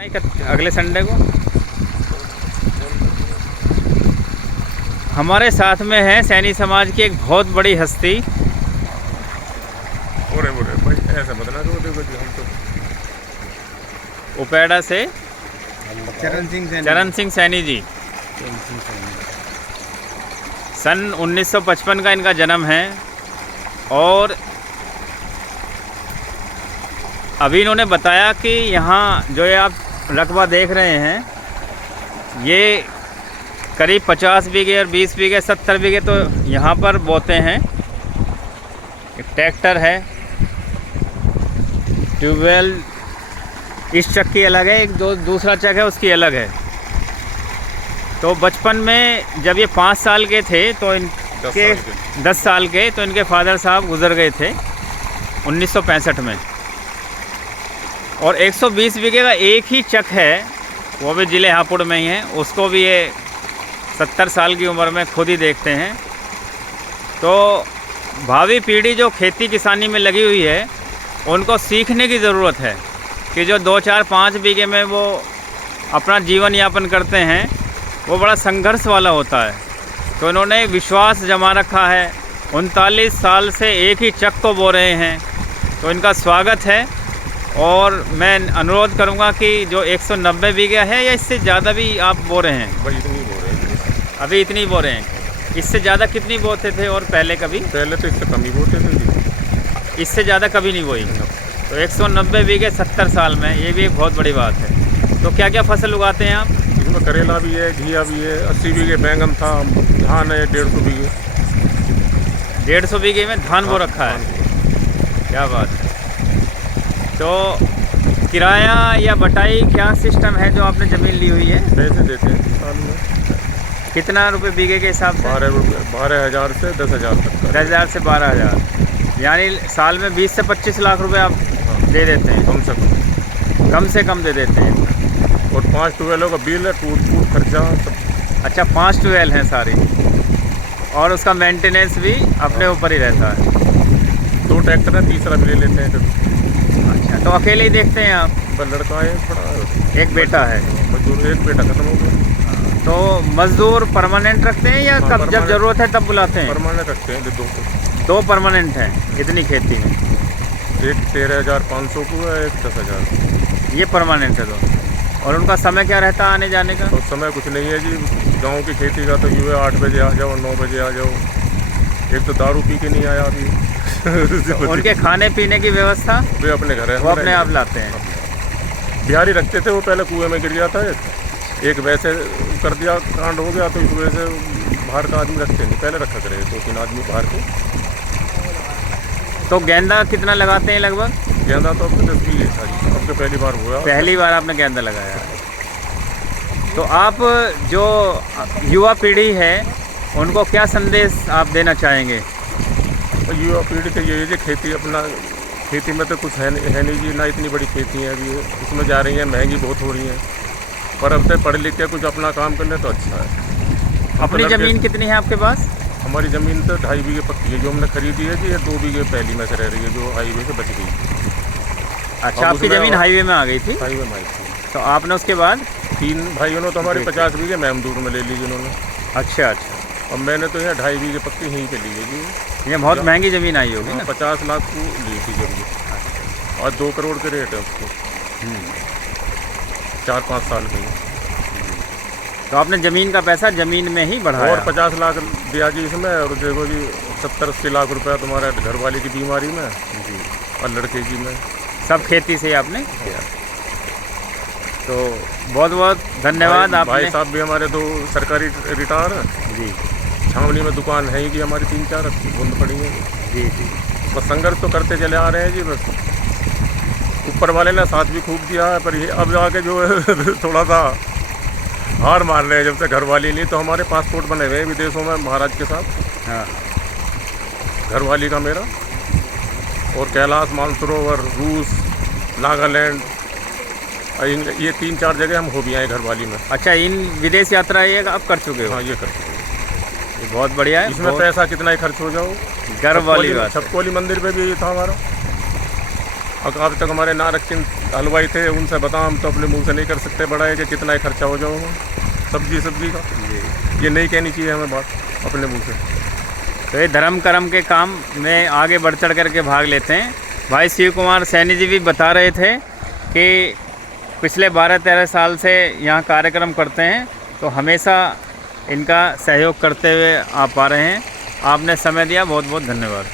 अगले संडे को हमारे साथ में है सैनी समाज की एक बहुत बड़ी हस्ती। उपेड़ा से चरण सिंह सैनी जी। सन 1955 का इनका जन्म है और अभी इन्होंने बताया कि यहाँ जो ये आप रकबा देख रहे हैं ये करीब 50 बीघे और 20 बीघे 70 बीघे तो यहाँ पर बोते हैं। एक ट्रैक्टर है, ट्यूबवेल, इस चक की अलग है, एक दूसरा चक है उसकी अलग है। तो बचपन में जब ये 5 साल के थे तो इनके 10 साल के तो इनके फादर साहब गुजर गए थे 1965 में। और 120 बीघे का एक ही चक है, वो भी ज़िले हापुड़ में ही है, उसको भी ये 70 साल की उम्र में खुद ही देखते हैं। तो भावी पीढ़ी जो खेती किसानी में लगी हुई है उनको सीखने की ज़रूरत है कि जो 2, 4, 5 बीघे में वो अपना जीवन यापन करते हैं वो बड़ा संघर्ष वाला होता है। तो इन्होंने एक विश्वास जमा रखा है, 39 साल से एक ही चक को बो रहे हैं। तो इनका स्वागत है और मैं अनुरोध करूंगा कि जो 190 बीघा है या इससे ज़्यादा भी आप बो रहे हैं? भाई इतनी बो रहे हैं, अभी इतनी बो रहे हैं। इससे ज़्यादा कितनी बोते थे और पहले कभी? पहले तो इससे कम ही बोते थे जी। इससे ज़्यादा कभी नहीं बोई। तो 190 बीघे 70 साल में, ये भी एक बहुत बड़ी बात है। तो क्या क्या फसल उगाते हैं आप? इसमें करेला भी है, घिया भी है, 80 बीघे बैंगन था, धान है 150 बीघे। 150 बीघे में धान बो रखा है, क्या बात है। तो किराया या बटाई क्या सिस्टम है जो आपने ज़मीन ली हुई है? पैसे देते हैं साल में। कितना रुपए बीघे के हिसाब से? 12,000 से 10,000 तक का। 10,000 से 12,000, यानी साल में 20 से 25 लाख रुपए आप दे देते हैं? कम से कम दे देते हैं। और 5 ट्यूबवेलों का बिल है, टूट खर्चा सब। अच्छा, 5 ट्यूबवेल हैं सारी और उसका मेंटेनेंस भी अपने ऊपर ही रहता है। 2 ट्रैक्टर है, तीसरा भी ले लेते हैं कभी। अच्छा, तो अकेले ही देखते हैं आप? लड़का है बड़ा, एक बेटा है। मजदूर एक बेटा खत्म हो गया। तो मजदूर परमानेंट रखते हैं या कब जब ज़रूरत है तब बुलाते हैं? परमानेंट रखते हैं, 2 परमानेंट हैं इतनी खेती में। एक 13,500 को है, एक 10,000। ये परमानेंट है तो। और उनका समय क्या रहता है आने जाने का? तो समय कुछ नहीं है जी, गांव की खेती का तो यूँ है 8 बजे आ जाओ, 9 बजे आ जाओ। एक तो दारू पी के नहीं आया अभी। उनके खाने पीने की व्यवस्था वे अपने घर है, वो अपने आप लाते हैं। बिहारी रखते थे, वो पहले कुएं में गिर जाता है, एक वैसे कर दिया, कांड हो गया तो इस वजह से बाहर का आदमी रखते नहीं, पहले रखा करे 2-3 आदमी बाहर के। तो गेंदा कितना लगाते हैं लगभग? गेंदा तो अब 10 बीघे सारी, अब तो पहली बार हुआ। पहली बार आपने गेंदा लगाया। तो आप जो युवा पीढ़ी है उनको क्या संदेश आप देना चाहेंगे? तो युवा पीढ़ी तो ये खेती अपना, खेती में तो कुछ है नहीं जी, ना इतनी बड़ी खेती है अभी, उसमें जा रही है, महंगी बहुत हो रही है। पर अब से पढ़ लिख के कुछ अपना काम करने तो अच्छा है। अपनी ज़मीन कितनी है आपके पास? हमारी ज़मीन तो 2.5 बीघे पक्की है, जो हमने खरीदी है जी। ये 2 बीघे पहली में से रह रही है, जो हाईवे से बच गई। अच्छा, आपकी ज़मीन हाईवे में आ गई थी? हाईवे में आई थी। तो आपने उसके बाद 3 भाइयों ने तो हमारे 50 बीघे महमदूर में ले ली जिन्होंने। अच्छा। और मैंने तो यहाँ 2.5 बीघे पक्की यहीं पे ली है जी। ये बहुत महंगी ज़मीन आई होगी ना? 50 लाख को ली थी जब, और 2 करोड़ के रेट है उसको। 4-5 साल में। तो आपने ज़मीन का पैसा ज़मीन में ही बढ़ाया? और 50 लाख दिया जी इसमें, और देखो जी 70-80 लाख रुपया तुम्हारे घरवाली की बीमारी में जी, और लड़के की में, सब खेती से आपने किया। तो बहुत बहुत धन्यवाद। आपने भाई साहब भी हमारे 2 सरकारी रिटायर हैं जी। छावनी में दुकान है ही जी हमारी, 3-4 बंद पड़ी है जी जी। बस संघर्ष तो करते चले आ रहे हैं जी। बस ऊपर वाले ने साथ भी खूब दिया है, पर ये अब जाके जो है थोड़ा सा हार मान रहे हैं। जब से घरवाली नहीं, तो हमारे पासपोर्ट बने हुए हैं विदेशों में महाराज के साथ। हाँ, घरवाली का मेरा, और कैलाश, मानसरोवर, रूस, नागालैंड, ये 3-4 जगह हम हो भी आए घरवाली में। अच्छा, इन विदेश यात्रा ये आप कर चुके हो? हाँ, ये कर चुके हैं। ये बहुत बढ़िया है। इसमें पैसा कितना ही खर्च हो जाओ, गर्व वाली बात। छपकोली मंदिर पे भी ये था हमारा। अब तक हमारे नारक हलवाई थे, उनसे बताओ, हम तो अपने मुंह से नहीं कर सकते बड़ा है कि कितना खर्चा हो जाएगा सब्जी का। ये नहीं कहनी चाहिए हमें बात अपने मुंह से। तो ये धर्म कर्म के काम में आगे बढ़ चढ़ करके भाग लेते हैं। भाई शिव कुमार सैनी जी भी बता रहे थे कि पिछले 12-13 साल से यहाँ कार्यक्रम करते हैं, तो हमेशा इनका सहयोग करते हुए आ पा रहे हैं। आपने समय दिया, बहुत बहुत धन्यवाद।